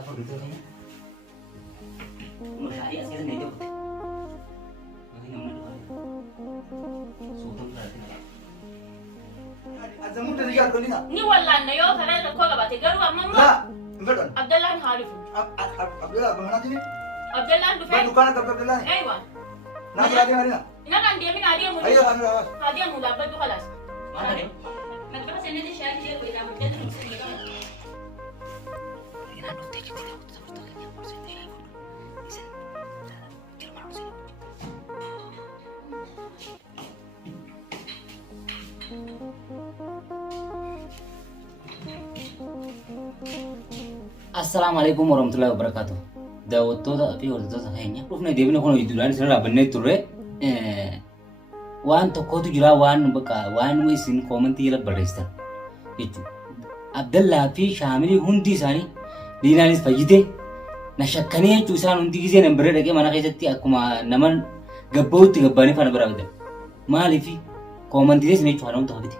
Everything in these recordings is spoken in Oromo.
apa gitu kayaknya menurut saya sih ini tuh ini namanya sultan berarti azamu dari gal kolina ni wallahi na yo kare da ko gaba te garu amma la enggak Abdullah harifu Abdullah bagaimana ini Abdullah du ba fe dukaan ke Abdullah ni aywa na berarti hari na ina kan dia min hadiya mu ayo ayo hadiya mu da badu khalas mana deh magana sai ne da shi ake ko ida mu da mu sai ne ini anu teh kita udah seperti ini apa sih ini bisa kira mana sih Assalamualaikum warahmatullahi wabarakatuh. Daawwattoota fi hordoftoota keenya dhufne deebina kun iduudhaan isin dhaabannee turre waan tokkotu jira waan bakka waan isin koomentii jala barreessitan jechuudha. Abdallaa fi Shaamilii hundi isaanii diinaanis fayyite na shakkanii jechuun isaan hundi gisee nan bira dhaqee mana keessatti akkuma nama gabba'utti gabbaanii faana bira bitan. Maaliif koomentii isin jechuudha haala ta'uu fite.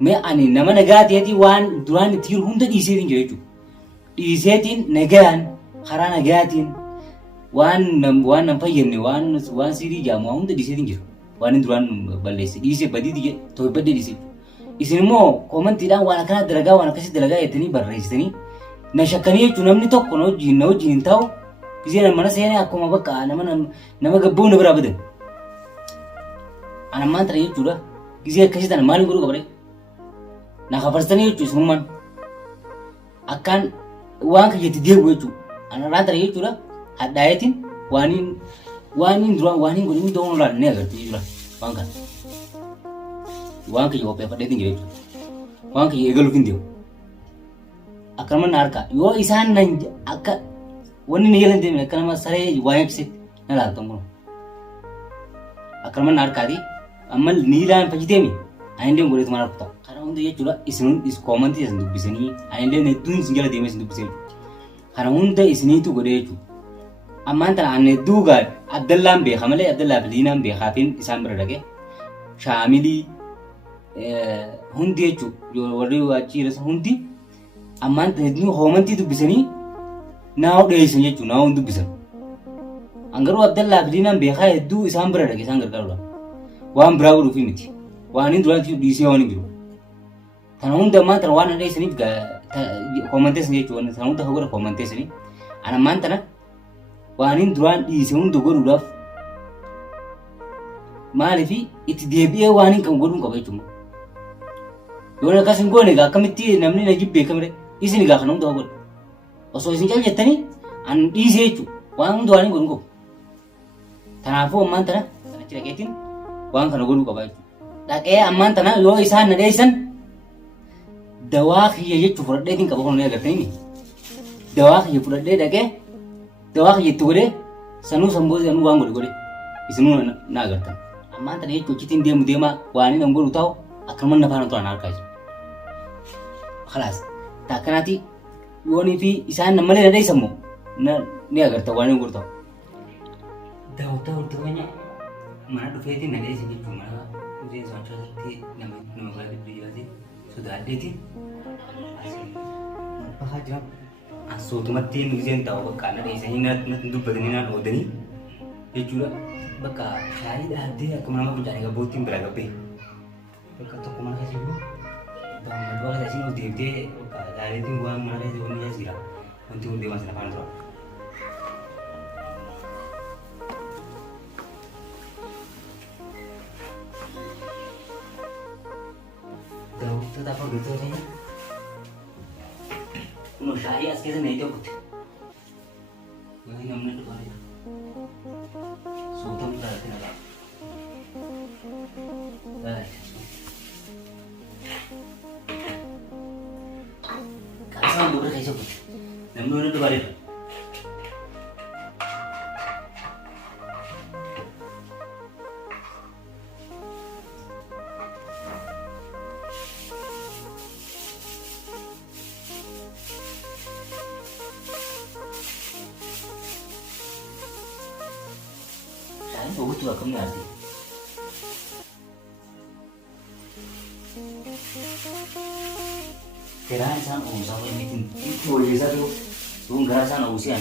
Mee ani nama nagaa ta'eeti waan duraan itti jiru hunda dhiiseetiin jira jechuudha. Dhiiseetiin nagaan karaa nagaatiin waan nan fayyadne waan sirii jaamu hunda dhiiseetiin jira. Waan duraan balleesse dhiisee badii ta'e badde dhiisee. Isin immoo koomentiidhaan waan akkana dalagaa waan akkasii dalagaa jettanii barreessitanii na shakkanii jechuun namni tokko na wajjin hin taa'u gisee mana seenee akkuma bakka nama gabba'u na biraa bitan. Ana maal ta'e jechuudha gisee akkasii tana maaliin godhuu qabare? Na kafarsanii jechuun isinummaan akkaan waan kiyyaatti deebi'u jechuudha. Ana irraa ta'e jechuudha hadhaayetiin waaniin duraan waaniin godhanii ta'uu irraa ni agarti jechuudha waan kana. Waan kiyya qopheeffadheetiin jira jechuudha. Waan kiyya eegaluuf hin deemu. Akkanuma na harkaa yoo isaan nan akka wanni ni jala hin deemne akka nama saree waa nyaachise na laaltan kun. Akkanuma na harkaati amma niilaan fayyiteemi ani illee godheetu mana harkutaa. Kana hunda jechuudha isin koomentii isin dubbisanii ani illee hedduun isin jala deemee isin dubbisee kana hunda isiniitu godhee jechuudha. Ammaan tana ani hedduu gaadha Abdallaan beeka malee Abdallaa fi Liinaan beekaatiin isaan bira dhaqee Shaamilii hundi jechuudha warri achiiras hundi ammaan hedduu koomentii dubbisanii naa dhiyeessan jechuudha naa hundi dubbisan. Angaruu Abdallaa fi Liinaan beekaa hedduu isaan bira dhaqee isaan gargaaruudha. Waan biraa godhuufi miti. Waan hin duraan dhiisee waan hin jiru. Kana hunda ammaan tana waan dhiyeessaniif koomenteessan jechuudha. Kana hunda godha koomenteessanii. Ana ammaan tana waan hin duraan dhiisee hunda godhuudhaaf maaliif itti deebi'ee waan hin kan godhuun qaba jechuudha. Yoon akkas hin goone akkamitti namni na jibbee kamire isin egaa kana hunda godha. Osoo isin cal jettanii an dhiisee jechuudha. Waan hunda waan hin godhuun qabu. Kanaafuu ammaan tana kanatti dhaqeetiin waan kana godhuu qaba jechuudha. Dhaqee ammaan tana yoo isaan na dhiyeessan dawaa kiyya jechuun fudhadheetiin qaba kun agartanii dawaa kiyya fudhadhee dhaqee dawaa kiyya itti godhee sanuu sanboosii sanuu waan godhe isinuu na agartan. Ammaan tana jechuun achitiin deemaa waan hin godhu ta'u akkanuma na faana turan harkaa jechuudha. Khalaas takkanaati yoonii fi isaan malee na dhiyeessan moo ni agartan waan hin godhu ta'u. Daawwataa hordofanya mana dhufeetiin na dhiyeessan jechuun mana Ujian soalnya nama lagi beli sudah ada sih. Apa aja? Asu tumatin ujian tahu bekan ada isinya nat untuk berdiri odeni. Ya juga beka cari dah dia kemana pun cari gabutin beragape. Beka tu kemana sih bu? Bang dua kasih sini udah dia dari itu gua mana sih ini sih lah. Untuk dia masih nampak tu. Daawwattoota fi hordoftoota keenya kunoo shaayii as keessa nayitee kutte wayii namni dhufaanii suuta muraatti nagaa kaasaan dubara keessa kutte namni wani dhufaaniidha. Ủa chưa không nhớ gì. Cái đó sao ủa sao vậy mình ngồi gì ra đâu Tuh gara sana usian.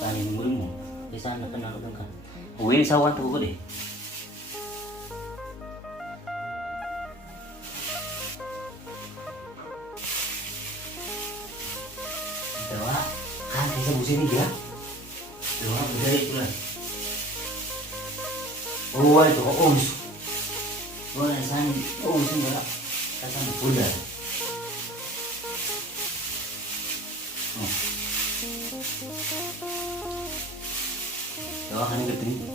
Tani murimu. Sana kenal kan. Uwe sawan tuh deh. Dewa, kan bisa busi nih ya. Dewa udah itu lah. Oh itu us. Oh san us enggak. San udah. Dewa kan ketemu.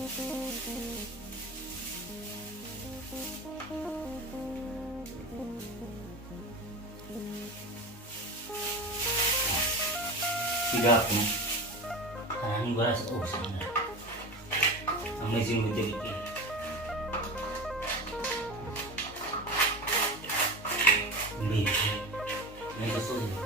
Tiga aku. Karena ini gua rasa sana. Amazing betul ini. Ini kesel ya.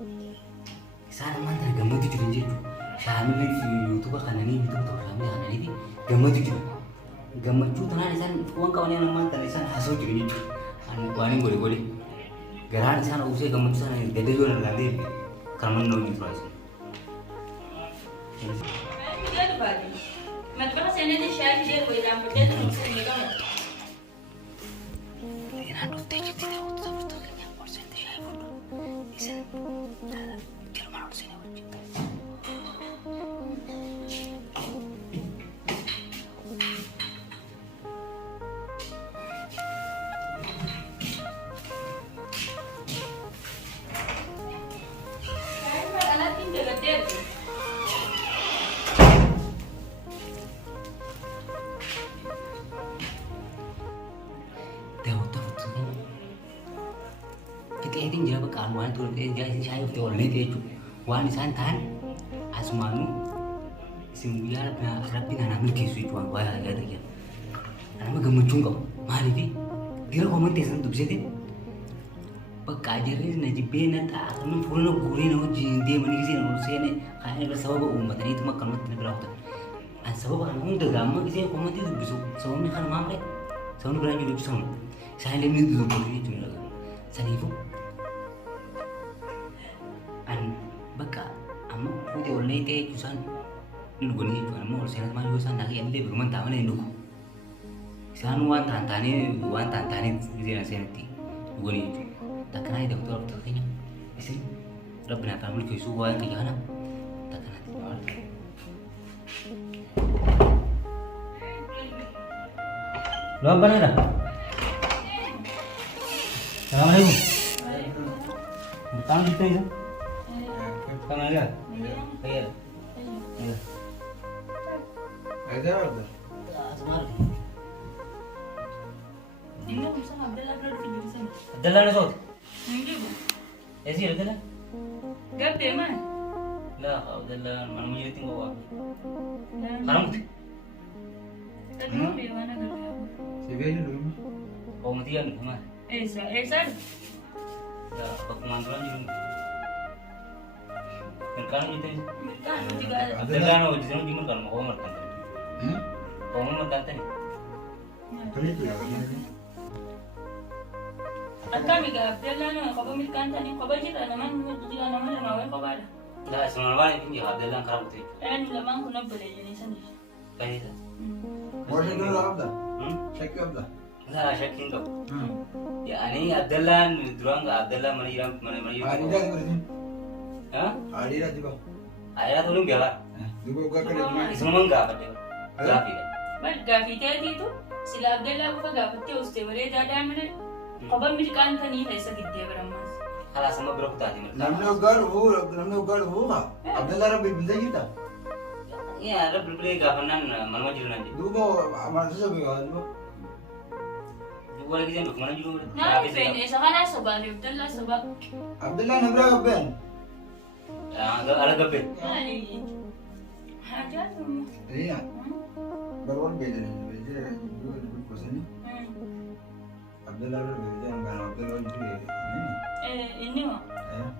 Ini sana mantan gammadu jiran jechuudha. Shaamilee fi yuutuuba kananii bituun tokko shaamilee kananii fi gammadu jiru. Gammachuu tanaan isaan waan qabanii namaan ta'an isaan haasoo jiru jechuudha. Waan hin godhe garaan isaan uwwisee gammachuu sana gadda yoo argaa ta'e kan manni hojii tura isin. मैं तुम्हारा सेने दे शायद ये कोई काम करते तो मुझसे निकल मत Ina no te que tiene otro sabor que ya por ser de shaibon. Dicen, quiero manar sini wajib. शायद मैं अलग दिन जगह दे Kita ini jawab kan waan tuh dia saya udah oleh dia cu waan isaan tan asmanu simbiar na rapi na namin kisu itu waan wala ya dia ana ma gammachuu qaba maali fi dira komente san dubse de bakka jirri na jibbe na ta kan fulna gure na wajji de mani kisi na sene khayna ba sababa ummatani tuma kan mat na rawta an sababa an hunda gamma kisi komente dubsu sababni kan mamre sababni berani dubsu saya lemi dubsu ni tu na sanifu an bakka amma fuute ol nee ta'e jechuusaan ni dhuganii jechuudha. Amma ol seenas maal yoo isaan naaqee illee biruman taa'an hin dhugu. Isaan waan taantaanii giseen seenatti dhuganii jechuudha. Takkanaa jedhamu ta'u ta'u keenya isin rabbi naa kan mulkeessuu waan qiyya kana takkanaatti maal lo apa nih dah? Assalamualaikum. Bukan gitu ya? Bukan aja. Iya. Iya. Ada apa? Asmar. Ini bisa ngambil upload video sana. Adalah na sot. Hindi bu. Esi adalah. Gabi man. La, adalah mana mau jadi tinggal apa? Dan Sekarang mesti. tadi mau di mana gabi aku? CV ini dulu. Kau mesti kan sama. Sir. La, pagkumandulan yung. Yang kan itu. Kan juga ada. Adalah na wajib na jimun kan mau markan. Kau mau markan ni. Kali itu ya. At kami gabi lang kapag milkanta ni kapag kita naman juga naman naman kapag. La, sebenarnya ini dia adalah kerap tu. Lamang ko na bala yun isa niya. Kaya itu. Mau saya dulu apa dah? Check up dah. La, syakin tu. Ya, ani adalah durang adalah mana Ada mana. dah berarti. Hah? Ada dah juga. Ayah tu lu biar. Juga gua kena mana? Ismu mangga apa dia? Gapi. But gabi tayo dito, sila Abdullah ko kagapat tayo, uste wala dada man. Kapag milkanta ni sa gidya baramas. Halas sama berapa tadi mereka? namne gar hoga. Abdullah Rabbi bilda kita. Iya, ada berbeda kapanan mana jiru nanti. Dugo aman sabi ga dugo. Dua lagi jangan mana jiru. Na, pen, isa ka na sa bali, Abdullah sa bag. Abdullah nabra ben. Ada gape. Ay, haja mo. Iya. Barwan beda ni. Beda dugo ko sini. Abdullah Rabbi bilda Abdullah ini. Inni ma. Eh.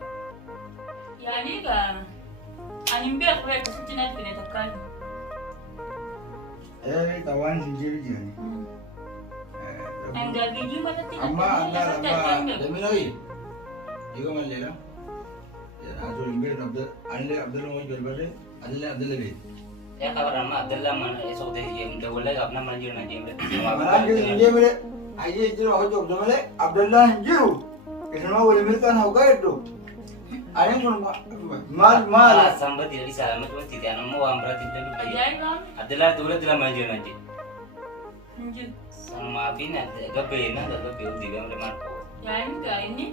Yani ka anin biya ko ka sa tinat pinatakan. Tawan sendiri je. Ang gagawin mo na tinat. Amma demi lagi. Juga malela. Ya, aduh imbir Abdullah mau jual balik. Abdullah beli. Ya kabar amma Abdullah man esok deh yang udah boleh apna manjir nanti Mana dia beli? Aye jiru aku job beli. Abdullah jiru. Kenapa boleh milkan hoga itu? Ada pun mal. sambat tidak disalamat cuma tidak anu mau amrat tidak dulu. Ajaib kan? Abdullah dulu tidak manjir nanti. Anjir. Sama bina gabe na gabe udah dia memang. Yani ka ini.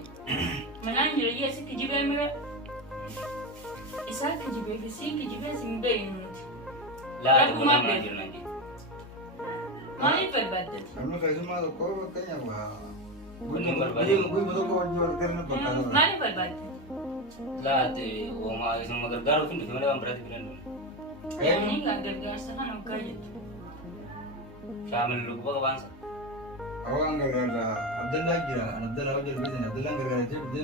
Menanjir ya si kijibe mera. Isa kijibe simbe ini. Lah dulu manjir nanti. Mali perbadat. Kamu kayak semua tu kau kayaknya wah. Ini berbalik. Gue mau kau jual kerana bakal. Mali perbadat. Lah te oma isma gargaro pun dimana amrat bilan dulu. Yani ka gargar sana no kaya. Syamil lu bawa bangsa. Awak anggar Abdullah kira, Abdullah jual beli, Abdullah anggar je, dia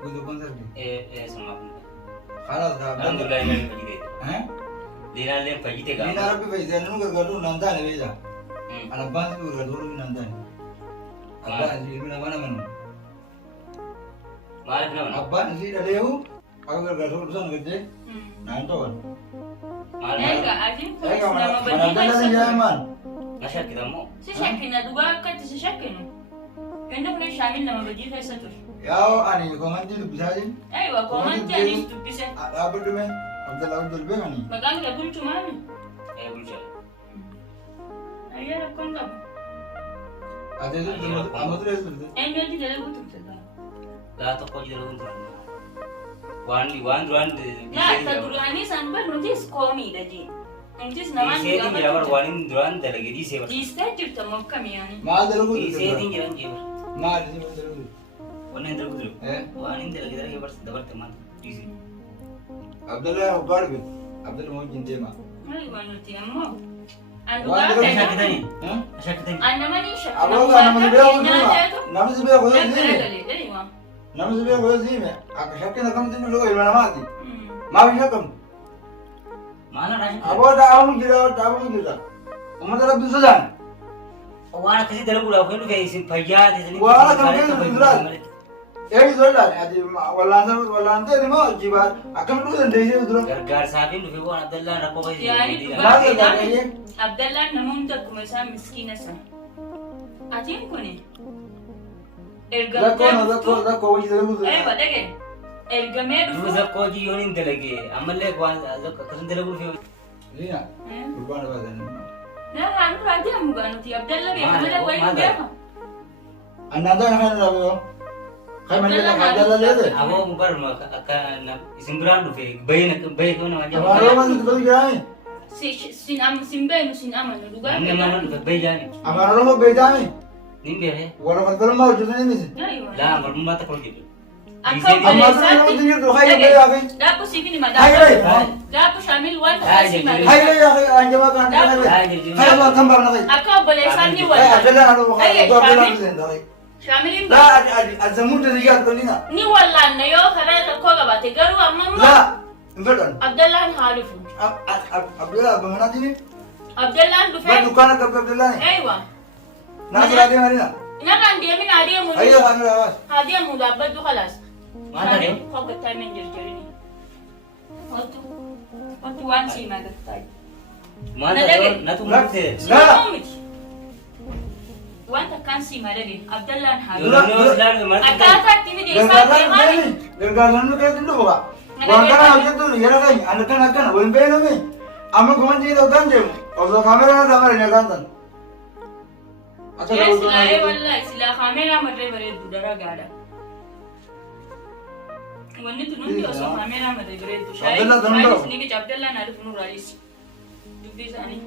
gue tu konser ni. Sama pun. Kalah dah. Alhamdulillah ini pergi deh. Eh? Dina le pergi deh Ini kan. Arab pergi, dia nu gargaru nanda ni beja. Anak bangsa tu gargaru nanda ni. Abah ni mana mana. Malah kenapa? Abah ni dah lewu, aku gargaru urusan kerja. Nanti kan. Yani ka ajin ko Saya nama mana bagi mana ni Yaman. Nasyak kita mau. Si Shakin na duga ka si Shakin. Kanda ko Shamil nama bagi ka sa tur. Yao ani kau mandi tu bisa je. Aywa ko man ta ni tu bisa. Apa tu me? Abdullah jual beli ni. Magang ka gulchu mami. Bulsha. Ayara kon ka. Ada tu amat tu tu. Engel di dalam butuh ta. Dah tu kau jadi untuk. Wan. Ya ta durani sampai notis komi daji. Notis naman Di setting jabar wanin duran lagi di sewa. Di statute ta mo kami yani. Mahal dulu. Di setting jalan jabar. Mahal dulu. Wanin dulu. Eh? Wanin lagi jabar dabar teman. Di sini. Abdullah barbe. Abdullah mau jinte mah. Ay wanuti ammo. Ando Wan ka dulu Nasyak ta. kita ni. Hah? Nasyak kita ni. Anda mani Shakin. Abang kan nama dia aku ni. Nama dia aku ni. Aywa. Nama dia aku ni. Aku syakin nak kamu tu dulu mana mati. Mau syakin. Mana nasyak? Abang dah awam kira. Umar dah bisa jan. Wana kasi dalam bulan aku ni isim payah di sini. Wala kamu kan sudah. Eh sudah. Jadi walan tu ni mau jibat. Akan tu dan dia dulu. Gargar sabi nu fibo Abdullah na ko kasi. Yani Mahal tuba dah ka ni. Abdallah namunta kumasa miskina sa. Atin ko ni. Dah kau wajib dulu. Eh badage. Ergame Dulu du. ko ji yonin dalage. Amalle ko kasan dalagu fibo. Ini nak. Bukan apa dah. Na han radi amugano ti Abdallah be kamala wai be. Anda dah nak ada. Kau mana nak ada lele. Ako mubar mo na isim brand fi bay ko na Abang awam masih tu kira ni. Simbe no sinama no lugar. Ang naman bay jani. Abang awam mau beda ni. Nimbe he. Walau kalau mau jadi ni. Aywa. La marmata ko gitu. Akam Amma tu yang tu tu hai beda ni. Dapo sige ni madam. Hai hai. Dapo Shamil wan Hai, kasi jadi. Hai hai anjing makan. Hai jadi. Hai Allah kambang nak. Aka boleh sani Hai wan. ada nak aku. Hai, Gua Syamil. bilang sendiri. Shamil Lah ada semut dia lihat kau ni nak. ni wallan na yo kare ka ko gaba te garu amma Lah, betul. Abdallah halifu. Abdullah bagaimana ni? Abdallah du fe. Bukan nak Abdullah ni. Aywa. Nak berada mana nak? Ina kan dia min adiya mu. Ayo awas. Adiya mu da badu khalas. Mana dia? Ko ka time jirjiri ni. Watu wansi ma da tai. Mana dia? Na tu mute. Lah. Wanta kan si ma dage Abdallah halifu. Dulu dulu selalu mana? Akata tini di sa Gargaran kemani. ni. Gargaran ni kaya tindu buka. Wangkana aja tu ya kan. Anak. Boleh bela ni. Amak kau mandi tu kan je. Kalau kamera ada apa ni kan tan. Yes, sila wallahi sila kamera madre bare dudara gada. Wanni tu nundi oso kamera madre bare du. Abdallah, Abdallah. Sini ke Abdallah na alif nur alis. Dubbi sani.